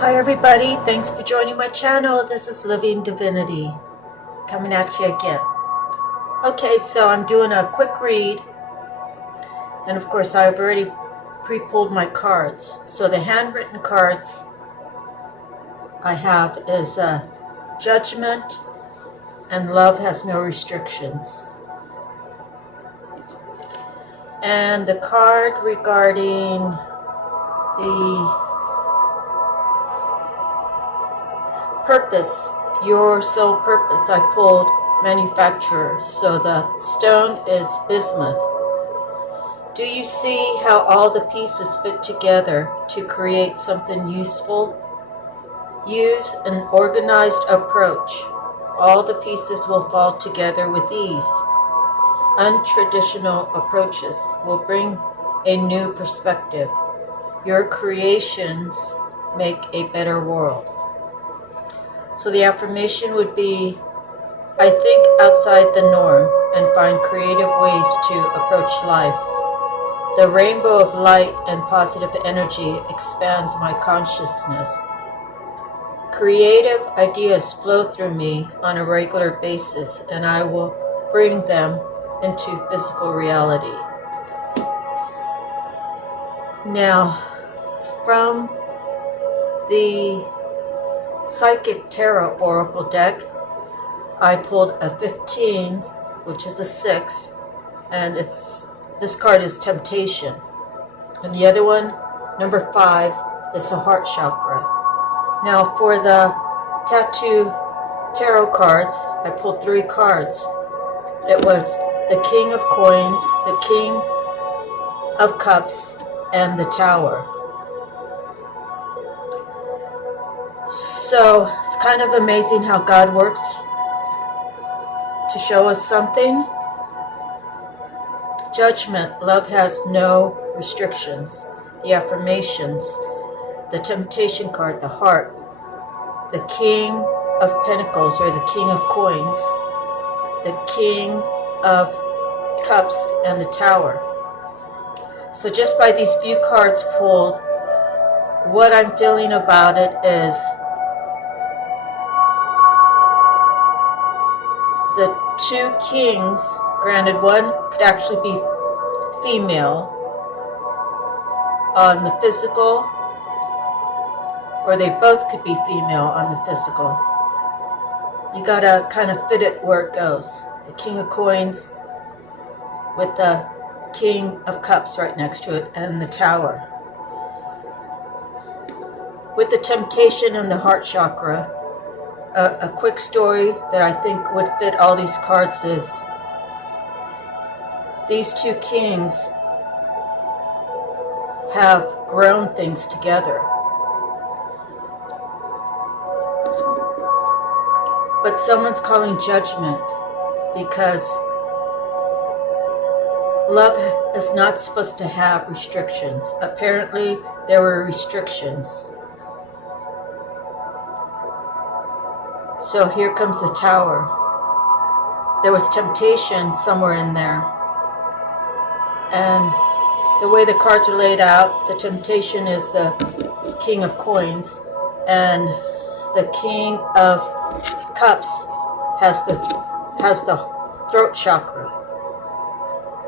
Hi everybody, thanks for joining my channel. This is Living Divinity, coming at you again. Okay, so I'm doing a quick read, and of course I've already pre-pulled my cards. So the handwritten cards I have is Judgment and Love Has No Restrictions. And the card regarding the purpose, your soul purpose, I pulled Manufacturer. So the stone is bismuth. Do you see how all the pieces fit together to create something useful? Use an organized approach. All the pieces will fall together with ease. Untraditional approaches will bring a new perspective. Your creations make a better world. So the affirmation would be, I think outside the norm and find creative ways to approach life. The rainbow of light and positive energy expands my consciousness. Creative ideas flow through me on a regular basis, and I will bring them into physical reality. Now, from the Psychic Tarot Oracle deck, I pulled a 15, which is the 6, and this card is Temptation. And the other one, number 5, is the Heart Chakra. Now for the Tattoo Tarot cards, I pulled 3 cards. It was the King of Coins, the King of Cups, and the Tower. So it's kind of amazing how God works to show us something. Judgment, love has no restrictions. The affirmations, the Temptation card, the Heart, the King of Pentacles or the King of Coins, the King of Cups, and the Tower. So just by these few cards pulled, what I'm feeling about it is the 2 kings, granted one could actually be female on the physical, or they both could be female on the physical. You gotta kind of fit it where it goes. The King of Coins with the King of Cups right next to it, and the Tower. With the Temptation and the Heart Chakra, a quick story that I think would fit all these cards is these 2 kings have grown things together. But someone's calling judgment because love is not supposed to have restrictions. Apparently, there were restrictions. So here comes the Tower. There was temptation somewhere in there. And the way the cards are laid out, the Temptation is the King of Coins, and the King of Cups has the throat chakra.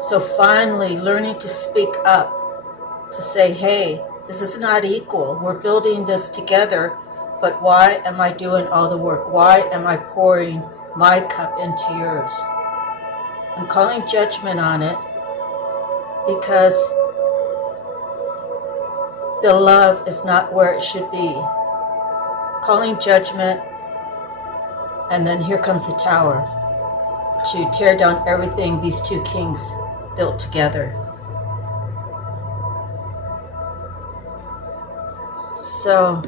So finally learning to speak up, to say, hey, this is not equal. We're building this together, but why am I doing all the work? Why am I pouring my cup into yours? I'm calling judgment on it because the love is not where it should be. Calling judgment, and then here comes the Tower to tear down everything these 2 kings built together. So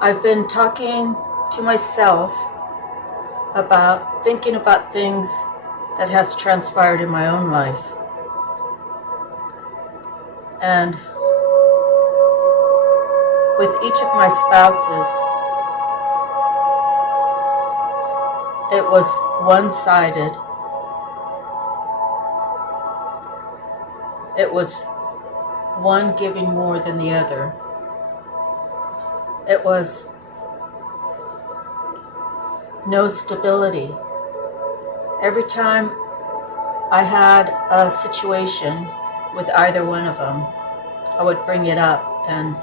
I've been talking to myself about thinking about things that has transpired in my own life. And with each of my spouses, it was one-sided. It was one giving more than the other. it was no stability. Every time I had a situation with either one of them, I would bring it up, and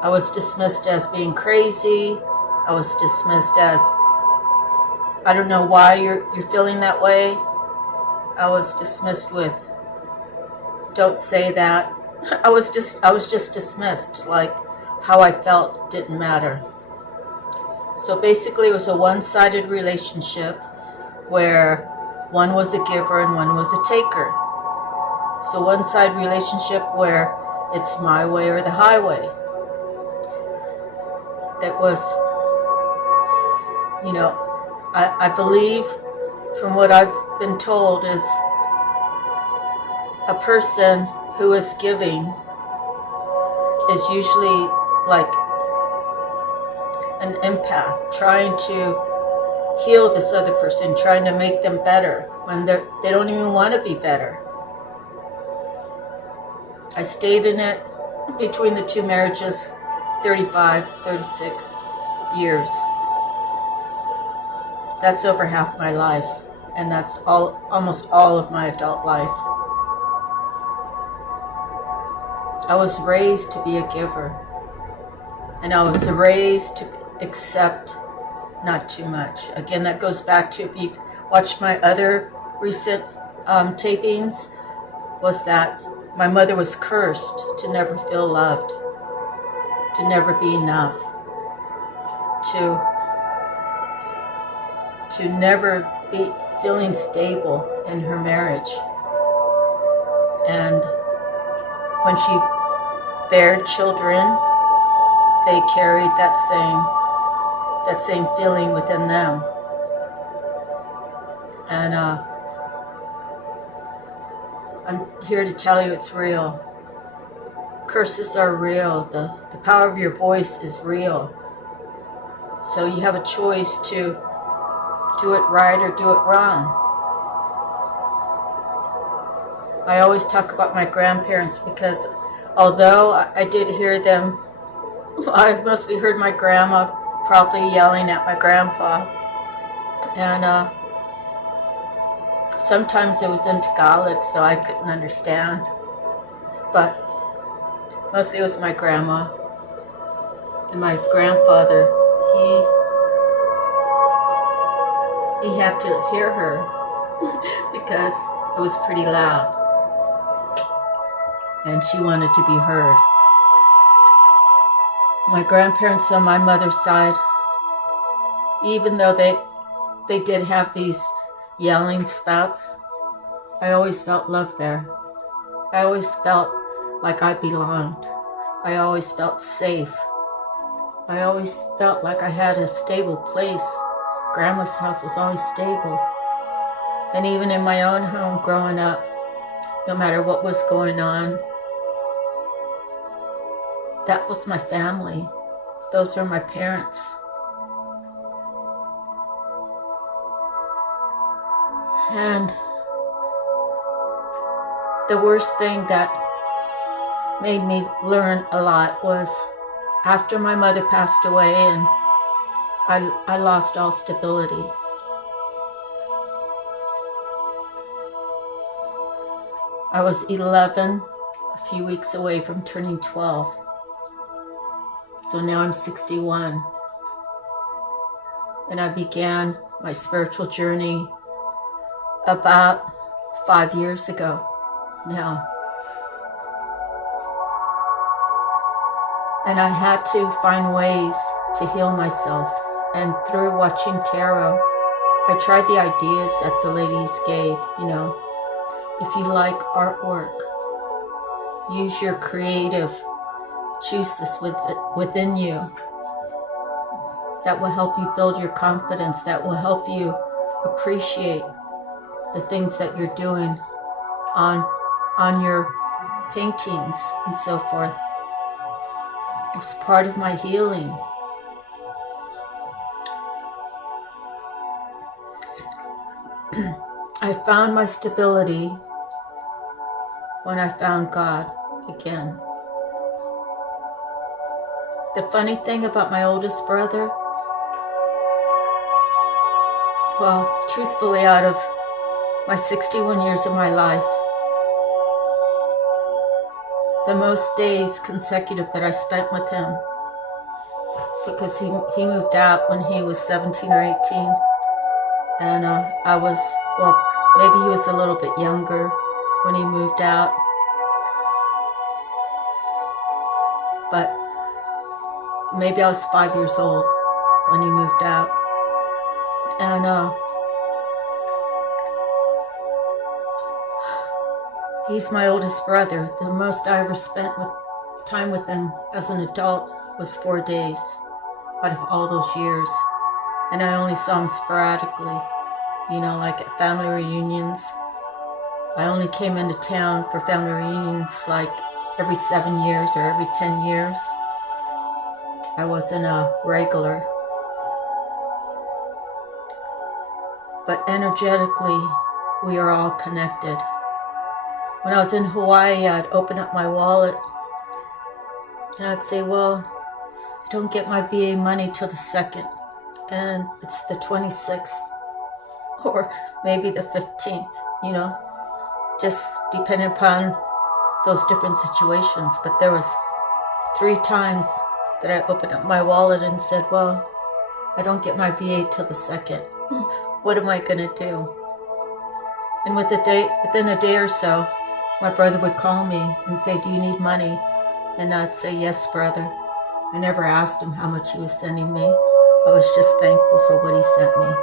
I was dismissed as being crazy. I was dismissed as, I don't know why you're feeling that way. I was dismissed with, don't say that. I was just dismissed, like how I felt didn't matter. So basically it was a one-sided relationship where one was a giver and one was a taker. So one-sided relationship where it's my way or the highway. It was, you know, I believe from what I've been told is a person who is giving is usually like an empath trying to heal this other person, trying to make them better when they don't even want to be better. I stayed in it between the two marriages 35, 36 years. That's over half my life, and that's almost all of my adult life. I was raised to be a giver, and I was raised to accept not too much. Again, that goes back to, if you watched my other recent tapings, was that my mother was cursed to never feel loved, to never be enough, to never be feeling stable in her marriage. And when she bared children, they carried that same feeling within them. And I'm here to tell you it's real. Curses are real. The power of your voice is real. So you have a choice to do it right or do it wrong. I always talk about my grandparents because although I did hear them, I mostly heard my grandma probably yelling at my grandpa. And sometimes it was in Tagalog, so I couldn't understand. But mostly it was my grandma. And my grandfather, he had to hear her because it was pretty loud. And she wanted to be heard. My grandparents on my mother's side, even though they did have these yelling spouts, I always felt love there. I always felt like I belonged. I always felt safe. I always felt like I had a stable place. Grandma's house was always stable. And even in my own home growing up, no matter what was going on, that was my family. Those were my parents. And the worst thing that made me learn a lot was after my mother passed away and I lost all stability. I was 11, a few weeks away from turning 12. So now I'm 61. And I began my spiritual journey about 5 years ago now. And I had to find ways to heal myself. And through watching tarot, I tried the ideas that the ladies gave, if you like artwork, use your creative juices within you. That will help you build your confidence. That will help you appreciate the things that you're doing on your paintings and so forth. It's part of my healing. I found my stability when I found God again. The funny thing about my oldest brother, well, truthfully, out of my 61 years of my life, the most days consecutive that I spent with him, because he moved out when he was 17 or 18, and I was, well, maybe he was a little bit younger when he moved out, but maybe I was 5 years old when he moved out, and he's my oldest brother. The most I ever spent with time with him as an adult was 4 days out of all those years. And I only saw him sporadically, you know, like at family reunions. I only came into town for family reunions like every 7 years or every 10 years. I wasn't a regular. But energetically, we are all connected. When I was in Hawaii, I'd open up my wallet and I'd say, well, I don't get my VA money till the 2nd, and it's the 26th or maybe the 15th, you know, just depending upon those different situations. But there was 3 times that I opened up my wallet and said, well, I don't get my VA till the 2nd. What am I going to do? And within a day or so, my brother would call me and say, do you need money? And I'd say, yes, brother. I never asked him how much he was sending me. I was just thankful for what he sent me.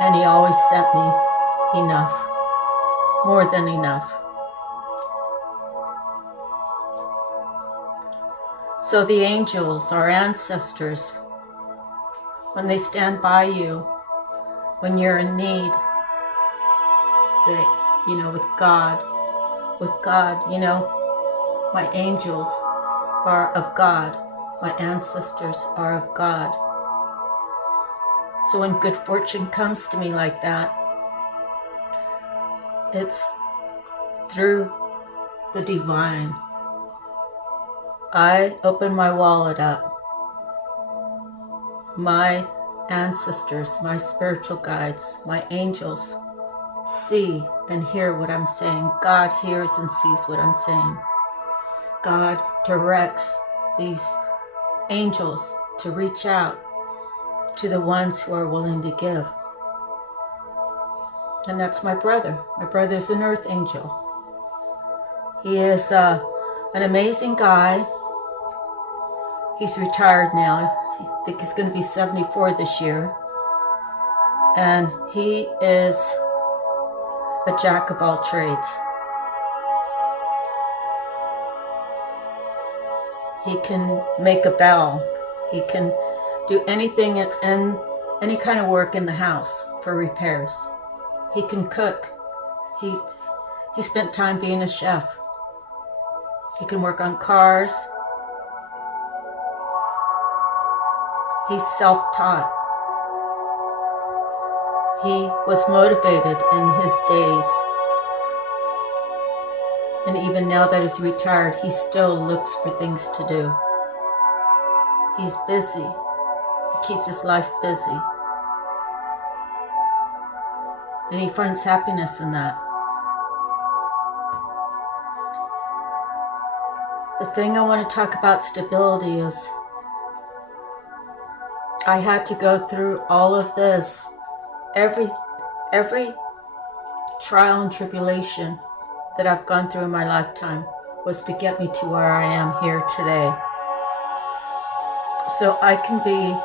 And he always sent me enough, more than enough. So the angels, our ancestors, when they stand by you, when you're in need, they, you know, with God, you know, my angels are of God. My ancestors are of God. So when good fortune comes to me like that, it's through the divine. I open my wallet up. My ancestors, my spiritual guides, my angels see and hear what I'm saying. God hears and sees what I'm saying. God directs these angels to reach out to the ones who are willing to give. And that's my brother. My brother's an earth angel. He is an amazing guy. He's retired now. I think he's going to be 74 this year. And he is a jack of all trades. He can make a bell. He can do anything and any kind of work in the house for repairs. He can cook. He spent time being a chef. He can work on cars. He's self-taught. He was motivated in his days. And even now that he's retired, he still looks for things to do. He's busy. He keeps his life busy. And he finds happiness in that. The thing I want to talk about stability is I had to go through all of this. Every trial and tribulation that I've gone through in my lifetime was to get me to where I am here today. So I can be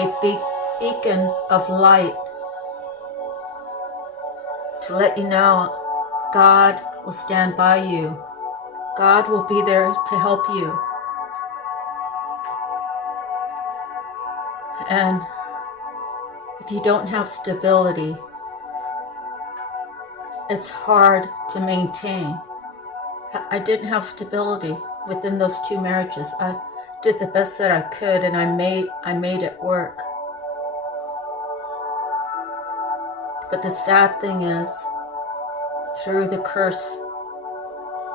a big beacon of light to let you know God will stand by you. God will be there to help you. And if you don't have stability, it's hard to maintain. I didn't have stability within those 2 marriages. I did the best that I could, and I made it work. But the sad thing is, through the curse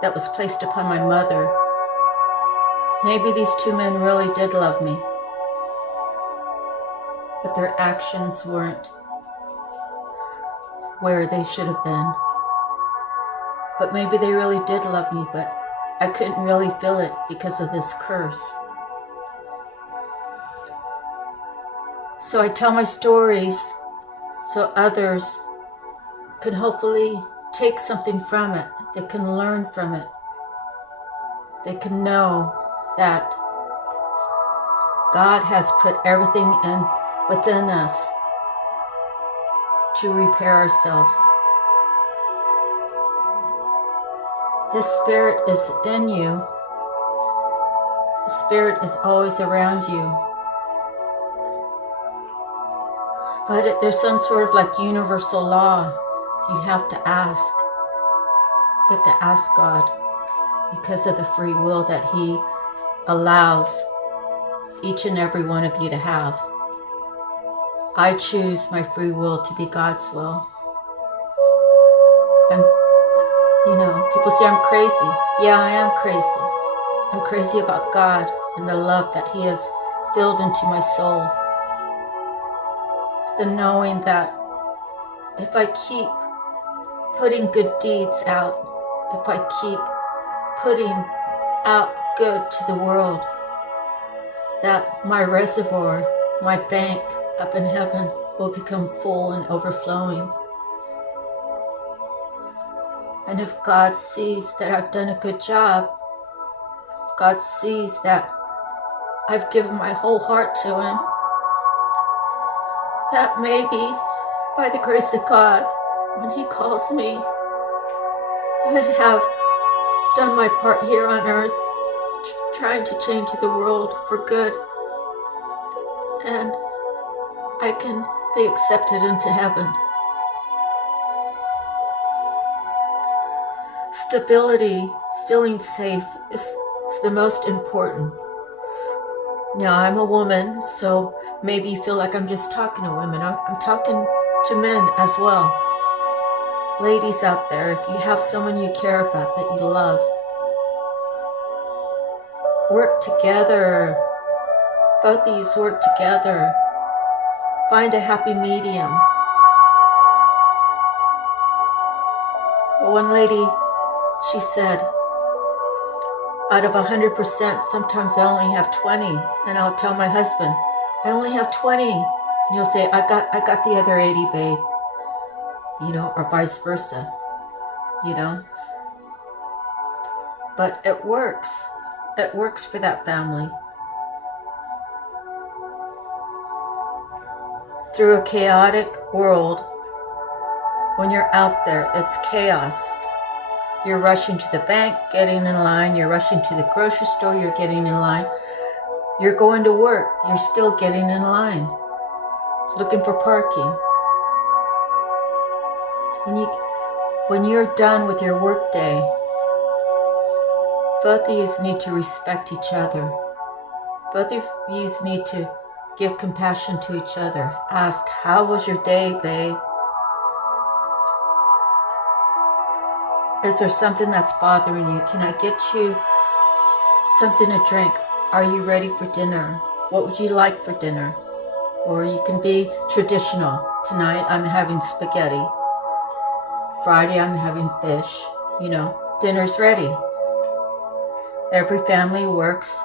that was placed upon my mother, Maybe these two men really did love me, but their actions weren't where they should have been. But maybe they really did love me, but I couldn't really feel it because of this curse. So I tell my stories so others can hopefully take something from it. They can learn from it. They can know that God has put everything within us to repair ourselves. His Spirit is in you. His Spirit is always around you. But there's some sort of like universal law. You have to ask. You have to ask God because of the free will that He allows each and every one of you to have. I choose my free will to be God's will. And people say I'm crazy. Yeah, I am crazy. I'm crazy about God and the love that He has filled into my soul. The knowing that if I keep putting good deeds out, if I keep putting out good to the world, that my reservoir, my bank up in heaven will become full and overflowing. And if God sees that I've done a good job, if God sees that I've given my whole heart to Him, that maybe by the grace of God, when He calls me, I have done my part here on earth, trying to change the world for good, and I can be accepted into heaven. Stability, feeling safe is the most important. Now, I'm a woman, so maybe you feel like I'm just talking to women. I'm talking to men as well. Ladies out there, if you have someone you care about, that you love, work together. Both of you work together. Find a happy medium. One lady, she said, out of 100%, sometimes I only have 20. And I'll tell my husband, I only have 20. And he'll say, I got the other 80, babe. Or vice versa. But it works. It works for that family. Through a chaotic world, when you're out there, it's chaos. You're rushing to the bank, getting in line. You're rushing to the grocery store, you're getting in line. You're going to work, you're still getting in line, looking for parking. When you're done with your work day, both of you need to respect each other. Both of you need to give compassion to each other. Ask, how was your day, babe? Is there something that's bothering you? Can I get you something to drink? Are you ready for dinner? What would you like for dinner? Or you can be traditional. Tonight I'm having spaghetti. Friday I'm having fish. Dinner's ready. Every family works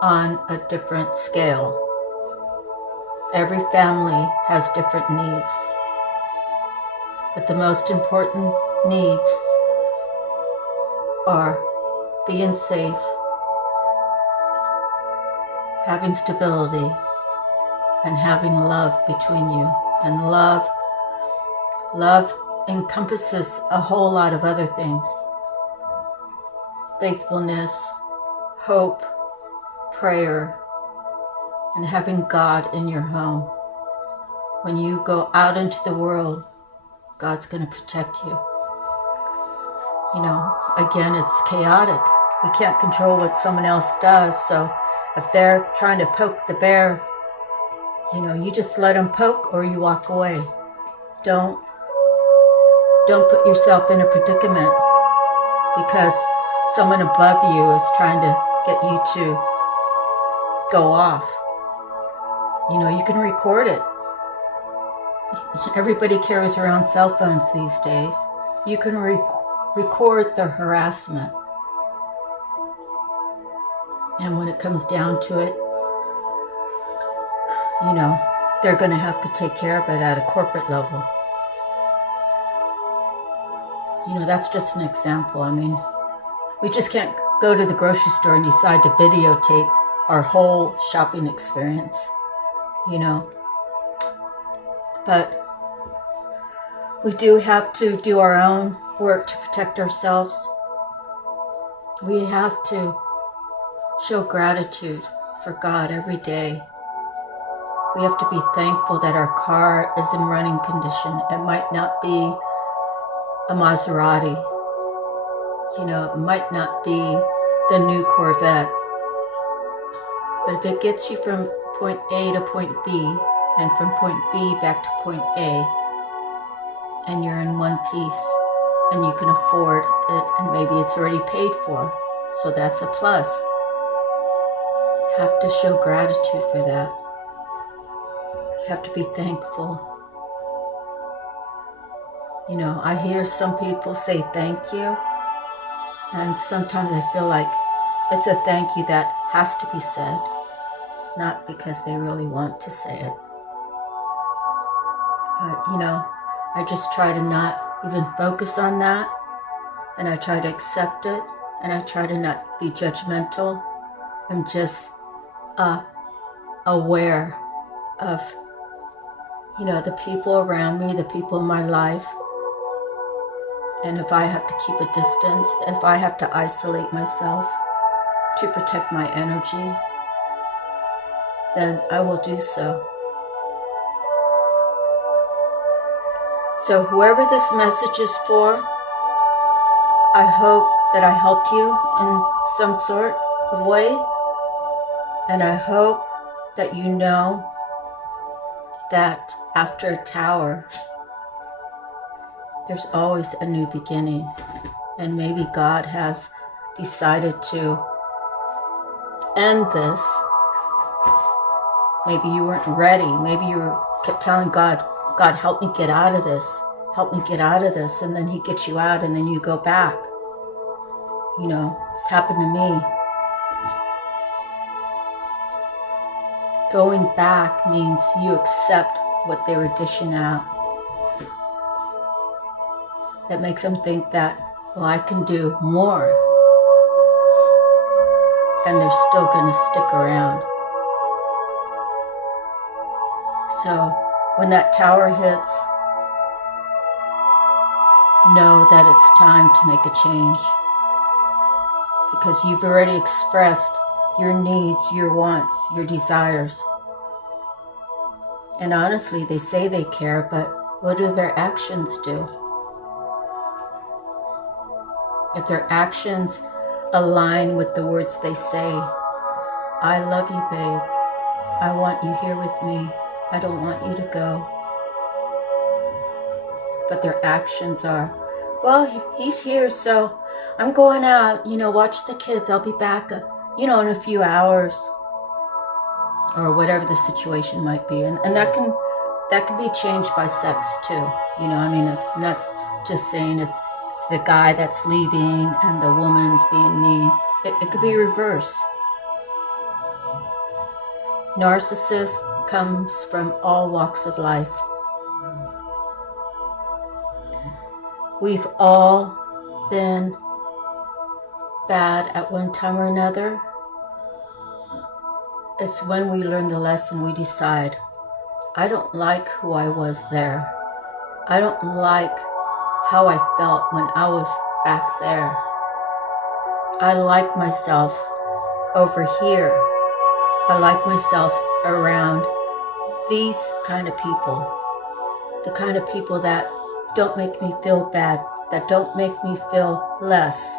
on a different scale. Every family has different needs. But the most important needs are being safe, having stability, and having love between you. And love encompasses a whole lot of other things. Faithfulness, hope, prayer, and having God in your home. When you go out into the world, God's going to protect you. Again, it's chaotic. We can't control what someone else does. So if they're trying to poke the bear, you just let them poke or you walk away. Don't put yourself in a predicament. because someone above you is trying to get you to go off. You can record it. Everybody carries around cell phones these days. You can record the harassment. And when it comes down to it, they're going to have to take care of it at a corporate level. That's just an example. I mean, we just can't go to the grocery store and decide to videotape our whole shopping experience, But we do have to do our own work to protect ourselves. We have to show gratitude for God every day. We have to be thankful that our car is in running condition. It might not be a Maserati. It might not be the new Corvette. But if it gets you from point A to point B, and from point B back to point A, and you're in one piece, and you can afford it, and maybe it's already paid for, so that's a plus. You have to show gratitude for that. You have to be thankful. I hear some people say thank you, and sometimes I feel like it's a thank you that has to be said, not because they really want to say it. But, I just try to not even focus on that, and I try to accept it, and I try to not be judgmental. I'm just aware of, the people around me, the people in my life. And if I have to keep a distance, if I have to isolate myself to protect my energy, then I will do so. So whoever this message is for, I hope that I helped you in some sort of way. And I hope that you know that after a tower, there's always a new beginning. And maybe God has decided to end this. Maybe you weren't ready. Maybe you kept telling God, God, help me get out of this. Help me get out of this. And then he gets you out and then you go back. It's happened to me. Going back means you accept what they were dishing out. That makes them think that, well, I can do more. And they're still going to stick around. So when that tower hits, know that it's time to make a change. Because you've already expressed your needs, your wants, your desires. And honestly, they say they care, but what do their actions do? If their actions align with the words they say, I love you, babe. I want you here with me. I don't want you to go. But their actions are, well, he's here, so I'm going out, watch the kids. I'll be back, in a few hours. Or whatever the situation might be. And that can be changed by sex too. I'm not just saying it's the guy that's leaving and the woman's being mean. It could be reverse. Narcissist comes from all walks of life. We've all been bad at one time or another. It's when we learn the lesson we decide, I don't like who I was there. I don't like how I felt when I was back there. I like myself over here. I like myself around these kind of people. The kind of people that don't make me feel bad, that don't make me feel less,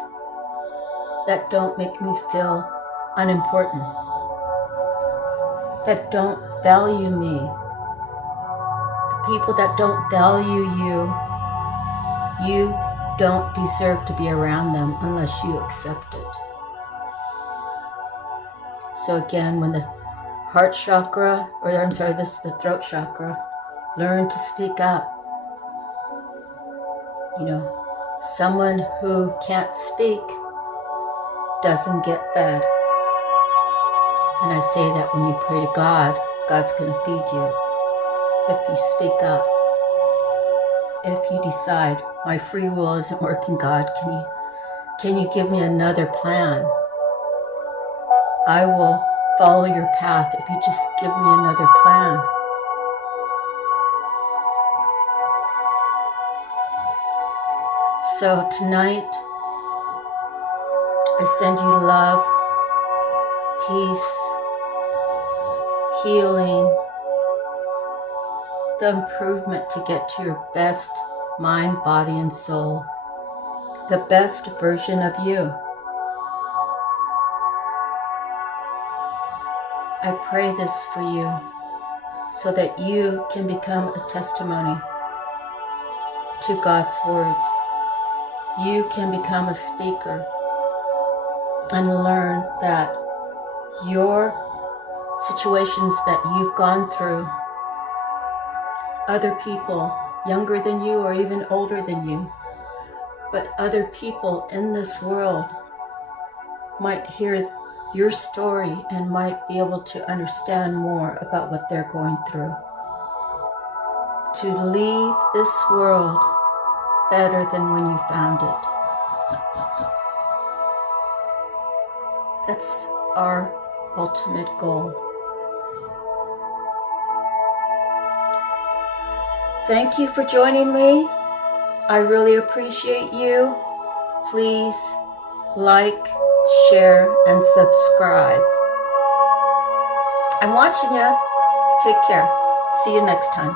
that don't make me feel unimportant, that don't value me. The people that don't value you, you don't deserve to be around them unless you accept it. So again, when the heart chakra, this is the throat chakra, learn to speak up. Someone who can't speak doesn't get fed. And I say that when you pray to God, God's going to feed you. If you speak up, if you decide, my free will isn't working, God, can you give me another plan? I will follow your path if you just give me another plan. So tonight, I send you love, peace, healing, the improvement to get to your best mind, body, and soul, the best version of you. I pray this for you so that you can become a testimony to God's words. You can become a speaker and learn that your situations that you've gone through, other people younger than you or even older than you, but other people in this world might hear your story and might be able to understand more about what they're going through. To leave this world better than when you found it. That's our ultimate goal. Thank you for joining me. I really appreciate you. Please like, share, and subscribe. I'm watching you. Take care. See you next time.